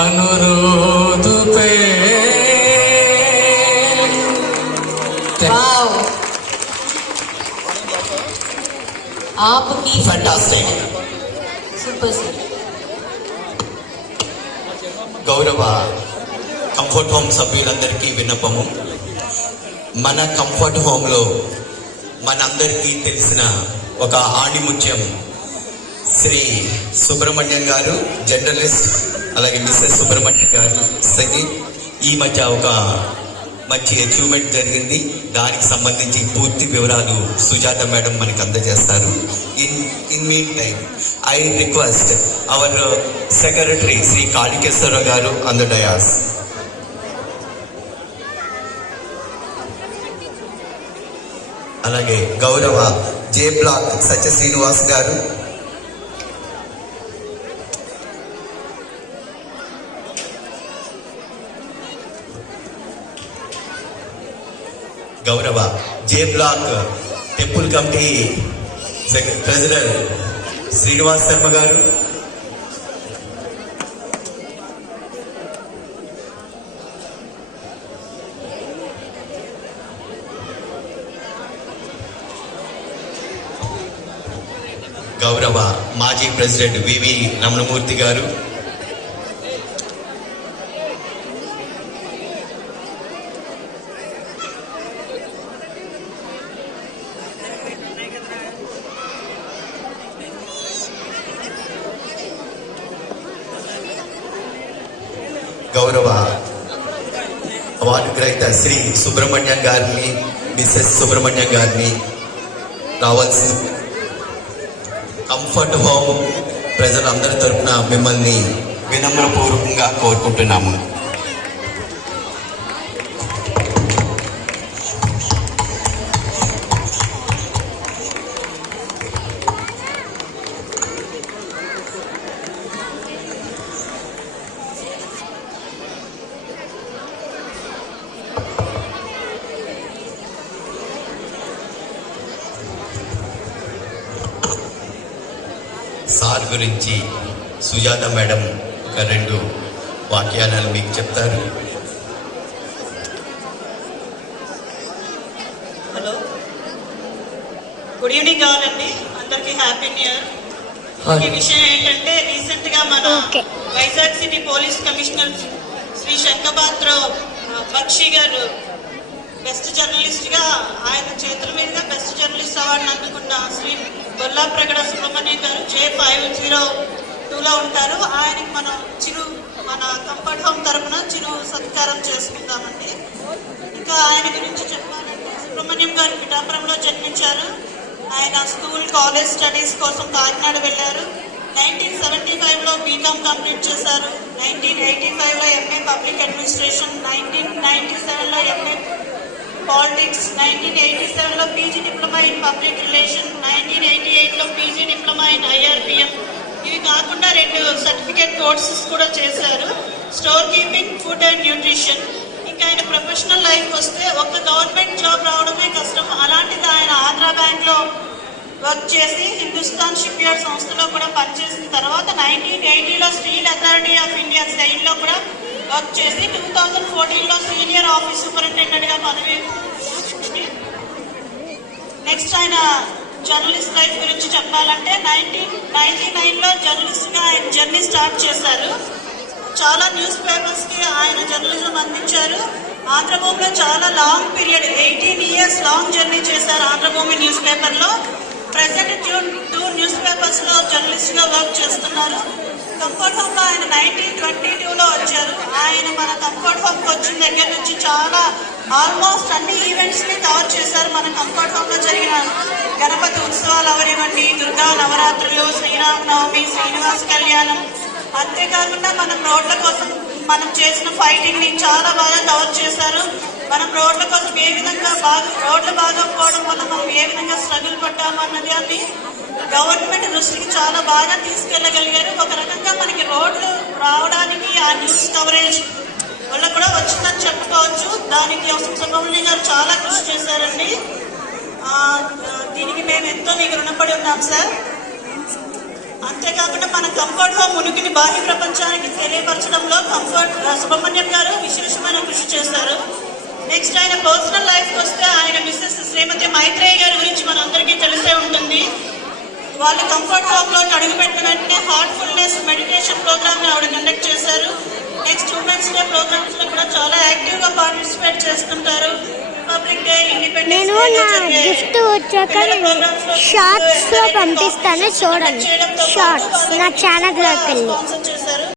अनुरोध पे आपकी फैंटास्टिक सुपर सर గౌరవ కంఫర్ట్ హోమ్ సభ్యులందరికీ విన్నపము. మన కంఫర్ట్ హోమ్లో మనందరికీ తెలిసిన ఒక ఆణిముత్యం శ్రీ సుబ్రహ్మణ్యం గారు, జర్నలిస్ట్, అలాగే మిస్సెస్ సుబ్రహ్మణ్యం గారు సంగీత్. ఈ మధ్య ఒక మంచి అచీవ్మెంట్ జరిగింది. దానికి సంబంధించి పూర్తి వివరాలు సుజాత మేడం మనకు అందజేస్తారు. In mean time I request our secretary Shri Kalikeswara Rao గారు ఆన్ ద డయాస్. అలాగే గౌరవ జే బ్లాక్ సత్య శ్రీనివాస్ గారు, గౌరవ J block temple committee president Srinivas Sharma గారు, గౌరవ మాజీ ప్రెసిడెంట్ వివి రమణమూర్తి గారు, గౌరవ అవార్డు గ్రహీత శ్రీ సుబ్రహ్మణ్యం గారిని, మిస్సెస్ సుబ్రహ్మణ్యం గారిని రావాల్సి కంఫర్ట్ హోమ్ ప్రజలందరి తరఫున మిమ్మల్ని వినమ్రపూర్వకంగా కోరుకుంటున్నాము. సార్ గురించి సుజాత మేడం ఒక 2 వాక్యాలను మీకు చెప్తారు. హలో, గుడ్ ఈవినింగ్ కావాలండి అందరికి. Happy new year. ఈ విషయం ఏంటంటే, రీసెంట్ గా మన Vizag city police commissioner Shri Shankhabrata Bagchi గారు బెస్ట్ జర్నలిస్ట్ గా ఆయన చేతుల మీదుగా బెస్ట్ జర్నలిస్ట్ అవార్డును అందుకున్న శ్రీ బొల్లా ప్రగడ సుబ్రహ్మణ్యం గారు J502లో ఉంటారు. ఆయనకి మనం మన కంఫర్ట్ హోమ్ తరఫున చిరు సత్కారం చేసుకుందామండి. ఇంకా ఆయన గురించి చెప్పాలంటే, సుబ్రహ్మణ్యం గారు పిఠాపురంలో జన్మించారు. ఆయన స్కూల్, కాలేజ్ స్టడీస్ కోసం కాకినాడ వెళ్ళారు. 1975లో బీకామ్ కంప్లీట్ చేశారు. 1985లో ఎంఏ పబ్లిక్ అడ్మినిస్ట్రేషన్, 1997లో ఎంఏ పాలిటిక్స్, 1987లో PG diploma in public relation, 1988లో పీజీ డిప్లొమా ఇన్ IRPM. ఇవి కాకుండా 2 సర్టిఫికేట్ కోర్సెస్ కూడా చేశారు, store keeping, food and nutrition. ఇంకా ఆయన ప్రొఫెషనల్ లైఫ్ వస్తే ఒక గవర్నమెంట్ జాబ్ రావడమే కష్టం. అలాంటిది ఆయన ఆంధ్రా బ్యాంక్లో వర్క్ చేసి హిందుస్థాన్ షిప్ యార్డ్ సంస్థలో కూడా పనిచేసిన తర్వాత 1980లో steel authority of India SAIL కూడా వర్క్ చేసి 2014లో సీనియర్ ఆఫీస్ సూపరింటెండెంట్ గా పదవి. నెక్స్ట్ ఆయన జర్నలిస్ట్ లైఫ్ గురించి చెప్పాలంటే, 1999లో జర్నలిస్ట్ గా ఆయన జర్నీ స్టార్ట్ చేశారు. చాలా న్యూస్ పేపర్స్ కి ఆయన జర్నలిజం అందించారు. ఆంధ్రభూమిలో చాలా long period 18 years long journey చేశారు ఆంధ్రభూమి న్యూస్ పేపర్ లో. ప్రెసెంట్ 2 న్యూస్ పేపర్స్ లో జర్నలిస్ట్ గా వర్క్ చేస్తున్నారు. కంఫర్ట్ హోమ్ లో ఆయన 1922లో వచ్చారు. ఆయన మన కంఫర్ట్ హోమ్ కి వచ్చిన దగ్గర నుంచి చాలా ఆల్మోస్ట్ అన్ని ఈవెంట్స్ ని కవర్ చేశారు. మన కంఫర్ట్ హోమ్ లో జరిగిన గణపతి ఉత్సవాలు అవనివ్వండి, దుర్గా నవరాత్రులు, శ్రీరామనవమి, శ్రీనివాస కళ్యాణం, అంతేకాకుండా మనం రోడ్ల కోసం మనం చేసిన ఫైటింగ్ ని చాలా బాగా కవర్ చేశారు. మనం రోడ్ల కోసం ఏ విధంగా రోడ్లు బాగోకపోవడం వల్ల మనం ఏ విధంగా స్ట్రగుల్ పడ్డాము అన్నది అని గవర్నమెంట్ దృష్టికి చాలా బాగా తీసుకెళ్లగలిగారు. ఒక రకంగా మనకి రోడ్లు రావడానికి ఆ న్యూస్ కవరేజ్ వల్ల కూడా వచ్చిందని చెప్పుకోవచ్చు. దానికి సుబ్రహ్మణ్యం గారు చాలా కృషి చేశారండి. దీనికి మేము ఎంతో మీకు రుణపడి ఉన్నాం సార్. అంతేకాకుండా మన కంఫర్ట్ హోమ్ ఉనికిని బాహ్య ప్రపంచానికి తెలియపరచడంలో సుబ్రహ్మణ్యం గారు విశేషమైన కృషి చేశారు. నెక్స్ట్ ఆయన పర్సనల్ లైఫ్ వస్తే ఆయన మిస్సెస్ శ్రీమతి మైత్రేయి గారి గురించి మన అందరికీ తెలిసే ఉంటుంది. వాళ్ళు కంఫర్ట్ హోమ్ లో అడుగుపెట్టిన వెంటనే హార్ట్ఫుల్నెస్ మెడిటేషన్ ప్రోగ్రామ్ ని ఆవిడ కండక్ట్ చేశారు. నెక్స్ట్ ఉమెన్స్ డే ప్రోగ్రామ్స్ లో కూడా చాలా యాక్టివ్ గా పార్టిసిపేట్ చేస్తుంటారు. రిపబ్లిక్ డే, ఇండిపెండెన్స్ నేను నా గిఫ్ట్ వచ్చాక షార్ట్స్ లో పంపిస్తాను చూడండి. షార్ట్స్ నా ఛానల్ లోకి వెళ్ళి స్పాన్సర్ చేశారు.